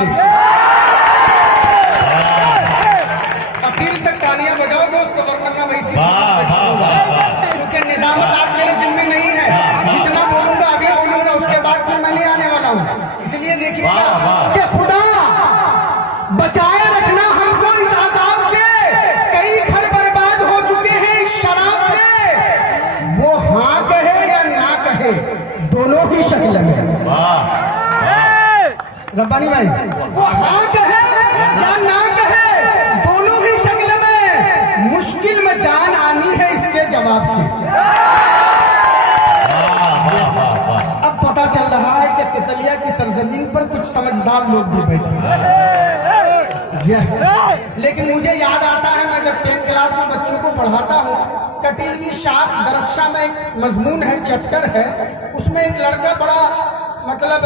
से। आखिर तक तालियां बजाओ दोस्तों, वरना मैं वैसे क्योंकि निजामत आप मेरे जिम्मे नहीं है। जितना बोलूंगा अभी बोलूंगा, उसके बाद फिर मैं नहीं आने वाला हूँ। इसलिए देखिएगा कि खुदा बचाए रखना हमको इस अजाब से। कई घर बर्बाद हो चुके हैं इस शराब से। वो हाँ कहे या ना कहे, दोनों ही शक्ल में। रब्बानी भाई, वो हाँ कहे या ना कहे, दोनों ही शक्ल में मुश्किल में जान आनी है इसके जवाब से। अब पता चल रहा है कि तितलिया की सरजमीन पर कुछ समझदार लोग भी बैठे हैं। लेकिन मुझे याद आता है, मैं जब 10th क्लास में बच्चों को पढ़ाता हूँ, कटी हुई शाख दरक्षा में एक मजमून है, चैप्टर है। उसमें एक लड़का बड़ा मतलब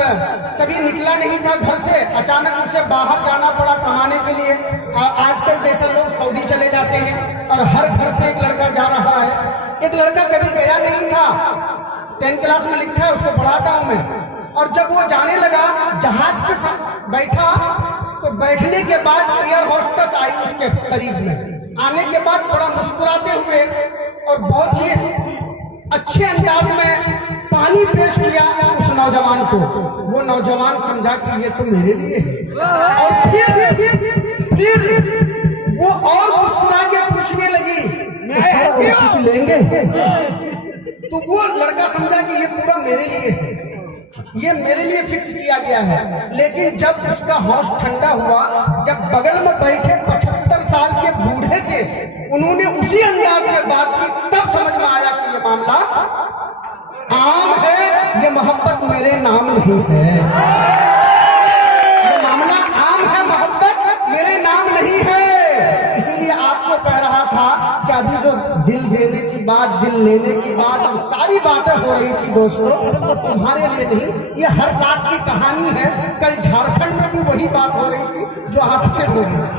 कभी निकला नहीं था घर से, अचानक उसे बाहर जाना पड़ा कमाने के लिए। आजकल जैसे लोग सऊदी चले जाते हैं और हर घर से एक लड़का जा रहा है। एक लड़का कभी गया नहीं था, 10th क्लास में लिखा है, उसको पढ़ाता हूं मैं। और जब वो जाने लगा, जहाज पे बैठा, तो बैठने के बाद एयर होस्टेस आई उसके करीब में। आने के बाद थोड़ा मुस्कुराते हुए और बहुत ही अच्छे अंदाज में पानी पेश किया उस नौजवान को। वो नौजवान समझा कि ये तो मेरे लिए है। और फिर वो और मुस्कुरा के पूछने लगी, कुछ लेंगे? तो वो लड़का समझा कि ये पूरा मेरे लिए है, ये मेरे लिए फिक्स किया गया है। लेकिन जब उसका होश ठंडा हुआ, जब बगल में बैठे 75 साल के बूढ़े से उन्होंने उसी अंदाज में बात की, तब समझ में आया कि ये मामला आम है, ये मोहब्बत मेरे नाम नहीं है। ये मामला आम है, मोहब्बत मेरे नाम नहीं है। इसीलिए आपको कह रहा था कि अभी जो दिल देने की बात, दिल लेने की बात और सारी बातें हो रही थी दोस्तों, वो तुम्हारे लिए नहीं, ये हर रात की कहानी है। कल झारखंड में भी वही बात हो रही थी जो आपसे हो रही थी।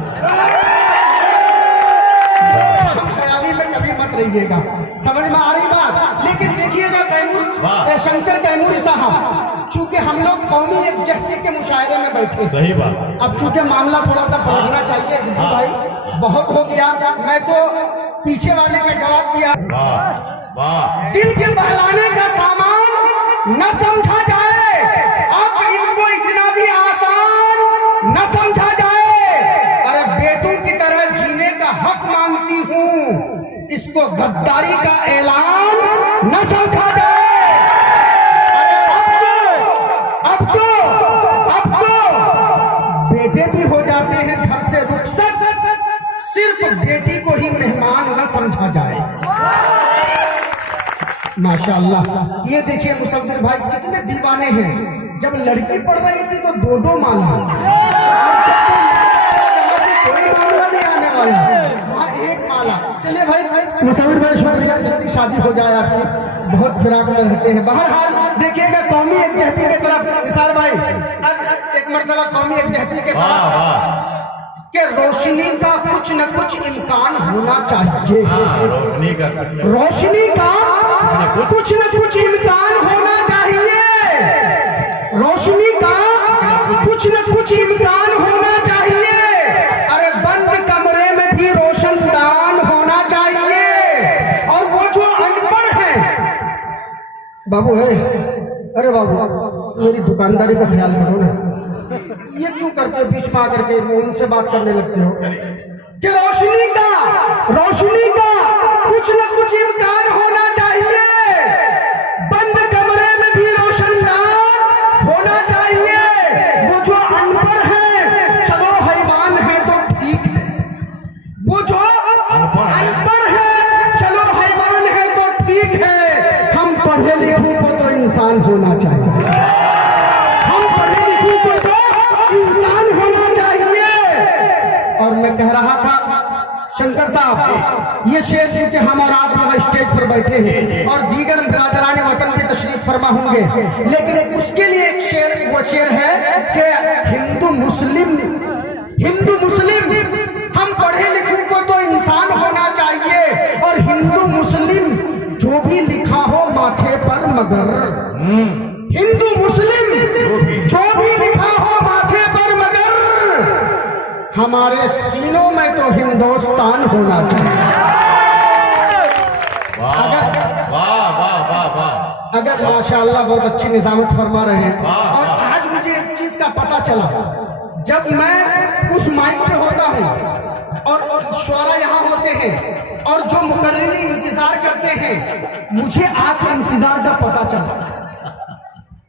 हम ख्याली में कभी मत रहिएगा, समझ में आ रही बात। लेकिन देखिएगा शंकर कैमूरी साहब, चूंकि हम लोग कौमी एकजहती के मुशायरे में बैठे, सही बात। अब चूंकि मामला थोड़ा सा पलटना चाहिए भाई, बहुत हो गया। मैं तो पीछे वाले का जवाब दिया। दिल के बहलाने का सामान न समझा जाए, अब इनको इतना भी आसान न समझा जाए। अरे बेटों की तरह जीने का हक मांगती हूँ, इसको गद्दारी का ऐलान न समझा जाए। अब तो बेटे भी हो जाते हैं घर से रुखसत, सिर्फ बेटी को ही मेहमान न समझा जाए। माशाअल्लाह। ये देखिए मुसव्विर भाई कितने दीवाने हैं। जब लड़की पढ़ रही थी तो 2-2 माला, कोई मामला नहीं आने वाला, वहाँ 1 माला। चलिए भाई मुसव्विर भाई शुक्रिया, जल्दी शादी हो जाए आपकी, बहुत फिराक में रहते हैं। बहरहाल देखिएगा कौमी एकजहती की तरफ निसार भाई, अब एक मर्तबा कौमी एकजहती के तरफ कि रोशनी का कुछ न कुछ इम्कान होना चाहिए। रोशनी का कुछ न कुछ इम्कान होना चाहिए। रोशनी का कुछ न कुछ इम्कान होना चाहिए। अरे बंद कमरे में भी रोशनदान होना चाहिए। और वो जो अनपढ़ है बाबू है, अरे बाबू मेरी दुकानदारी का ख्याल करो ना, ये क्यों करते हो बीच में आकर के उनसे बात करने लगते हो? कि रोशनी का कुछ न कुछ इम्कान होना चाहिए। बंद कमरे में भी रोशनदान होना चाहिए। वो जो अनपढ़ है, चलो हैवान है तो ठीक है। वो जो अनपढ़ है, चलो हैवान है तो ठीक है। हम पढ़े लिखे को तो इंसान होना चाहिए। और मैं कह रहा था शंकर साहब, ये शेर चूंकि हम और आप यहाँ स्टेज पर बैठे हैं और दीगर बिरादरान वतन पे तशरीफ फरमा होंगे, लेकिन उसके लिए एक शेर, वो शेर है कि हिंदू मुस्लिम हम पढ़े लिखे को तो इंसान होना चाहिए। और हिंदू मुस्लिम जो भी लिखा हो माथे पर मगर, हिंदू मुस्लिम जो भी लिखा हो माथे पर मगर, हमारे सीनों में तो हिंदुस्तान होना चाहिए। अगर माशाअल्लाह बहुत अच्छी निजामत फरमा रहे हैं। और आज मुझे एक चीज का पता चला, जब मैं उस माइक पे होता हूँ और शुरा यहाँ होते हैं और जो मुकर्रिरी इंतजार करते हैं, मुझे आज इंतजार का पता चला,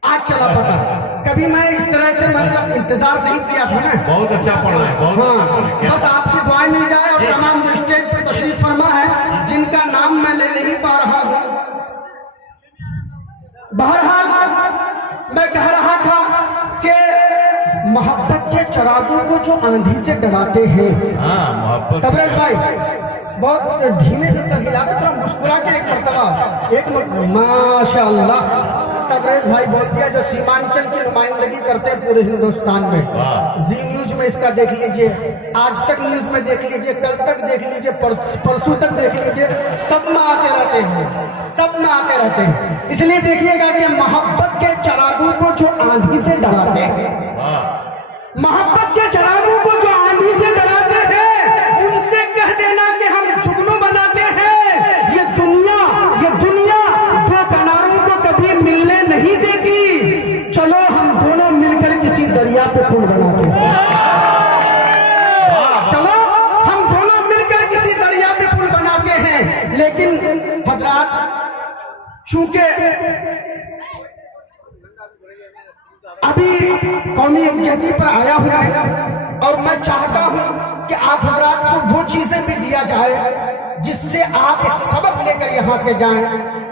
आज चला पता। कभी मैं इस तरह से मतलब इंतजार नहीं किया था ना। बहुत अच्छा पढ़ा है, बहुत हाँ, बस आपकी दुआएं मिल जाए और तमाम जो स्टेज पर तशरीफ फरमा है, जिनका नाम मैं ले नहीं पा रहा हूँ। बहरहाल मैं कह रहा था कि मोहब्बत के चिरागों को जो आंधी से डराते हैं। तबरेज भाई बहुत धीमे से सर हिला दे, थोड़ा मुस्कुरा के एक मरतबा माशाअल्लाह। तबरेज भाई बोल दिया, जो सीमांचल की नुमाइंदगी करते हैं पूरे हिंदुस्तान में। जी न्यूज में इसका देख लीजिए, आज तक न्यूज में देख लीजिए, कल तक देख लीजिए, परसों तक देख लीजिए, सब में आते रहते हैं, सब में आते रहते हैं। इसलिए देखिएगा कि मोहब्बत के चिरागों को जो आंधी से डराते हैं, मोहब्बत के चिरागों को जो आंधी से डराते हैं, उनसे कह देना कि हम जुगनू बनाते हैं। ये दुनिया दो किनारों को कभी मिलने नहीं देती। चलो हम दोनों मिलकर किसी दरिया पे पुल बनाते हैं। चलो हम दोनों मिलकर किसी दरिया पे पुल बनाते हैं। लेकिन हजरात, चूंकि अभी कौमी यकजहती पर आया हुआ है और मैं चाहता हूं कि आप हजरात को वो चीजें भी दिया जाए जिससे आप एक सबक लेकर यहां से जाएं।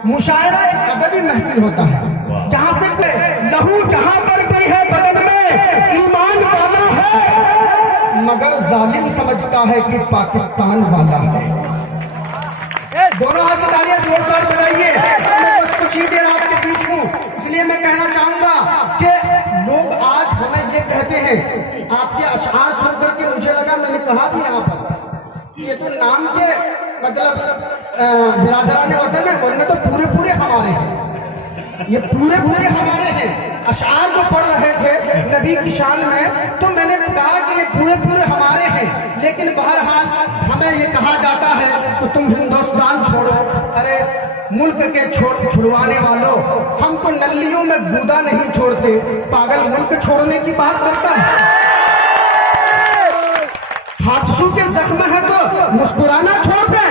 मुशायरा एक अदबी महफिल होता है, जहां से लहू जहां पर भी है बदन में ईमान वाला है, मगर जालिम समझता है कि पाकिस्तान वाला है। दोनों हाथ से तालियां जोरदार बजाइए। मैं बस कुछ ही देर आपके बीच हूं, इसलिए मैं कहना चाहूंगा कि लोग आज हमें ये कहते हैं, आपके अशआर सुनकर के मुझे लगा, मैंने कहा भी यहाँ पर, ये तो नाम के मतलब बिरादराने वतन है, वरना तो पूरे हमारे हैं, ये पूरे हमारे हैं। अशआर जो पढ़ रहे थे नबी की शान में, तो मैंने कहा कि ये पूरे हमारे हैं। लेकिन बहरहाल हमें ये कहा जाता है तो तुम हिंदुस्तान छोड़ो। अरे मुल्क के छुड़वाने वालों, हम तो नल्लियों में गूदा नहीं छोड़ते, पागल मुल्क छोड़ने की बात करता है। हादसों के जख्म है तो मुस्कुराना छोड़ दे,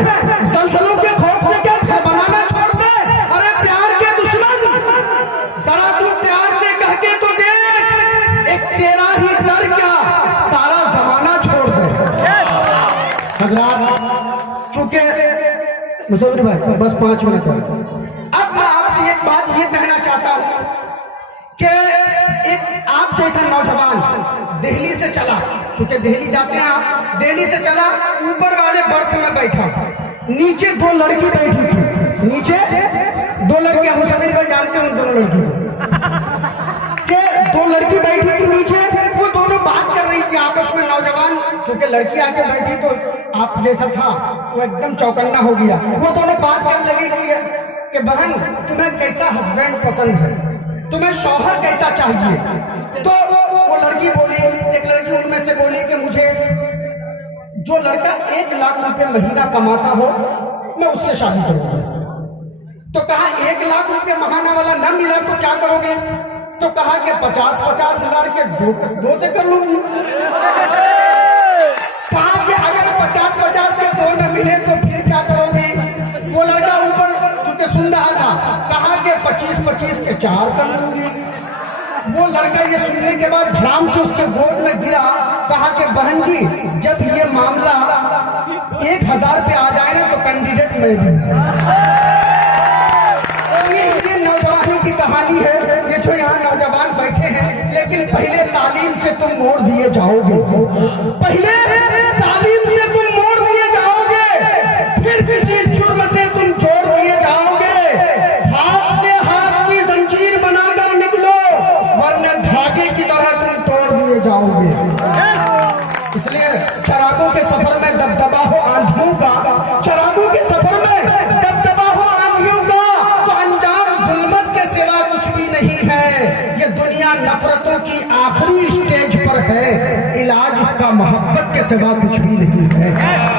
जलजलों के खौफ से क्या घर बनाना छोड़ दे। अरे प्यार के दुश्मन, जरा तू प्यार से कह के तो देख, एक तेरा ही डर क्या सारा जमाना छोड़ दे। हजरात, चूंकि मुसविर भाई बस 5 मिनट और, अब मैं आपसे एक बात ये कहना चाहता हूं कि एक आप जैसा नौजवान दिल्ली से चला, क्योंकि दिल्ली जाते हैं आप, दिल्ली से चला, ऊपर वाले बर्थ में बैठा, नीचे 2 लड़की बैठी थी, नीचे 2 लड़कियां, मुसविर भाई जानते हैं उन दोनों लड़की के 2 लड़की बैठी थी नीचे, वो दोनों बात कर रही थी आपस में। नौजवान क्योंकि लड़की आके बैठी तो आप जैसा था वो एकदम चौकन्ना हो गया। वो दोनों बात करने लगी कि बहन तुम्हें कैसा हस्बैंड पसंद है, तुम्हें शौहर कैसा चाहिए। तो वो लड़की बोली, एक लड़की उनमें से बोली कि मुझे जो लड़का 1 लाख रुपए महीना कमाता हो मैं उससे शादी करूंगा। तो कहा 1 लाख रुपए महीना वाला न मिला तो क्या करोगे? तो कहा कि 50-50 हजार के दो से कर लूंगी। कहा कि अगर 50-50 के 2 न मिले तो फिर क्या करोगे? वो लड़का ऊपर चूंकि सुन रहा था, कहा कि 25-25 के 4 कर लूंगी। वो लड़का ये सुनने के बाद धड़ाम से उसके गोद में गिरा, कहा कि बहन जी जब ये मामला 1000 पे आ जाए ना तो कैंडिडेट मैं भी। ये नौजवानों की कहानी है, ये जो यहाँ नौजवान बैठे हैं, लेकिन पहले तालीम से तुम मोड़ दिए जाओगे, पहले तालीम से तुम मोड़ दिए जाओगे, फिर किसी जुर्म से तुम जोड़ दिए जाओगे। हाथ से हाथ की जंजीर बनाकर निकलो, वरना धागे की तरह तुम तोड़ दिए जाओगे। इसलिए चरागों के सफर में दबदबा हो आंधियों का, चरागों के सफर में दबदबा हो आंधियों का, तो अंजाम जुल्मत के सिवा कुछ भी नहीं है। ये दुनिया नफरतों की आखिरी स्टेज पर है, इलाज इसका का मोहब्बत के सिवा कुछ भी नहीं है।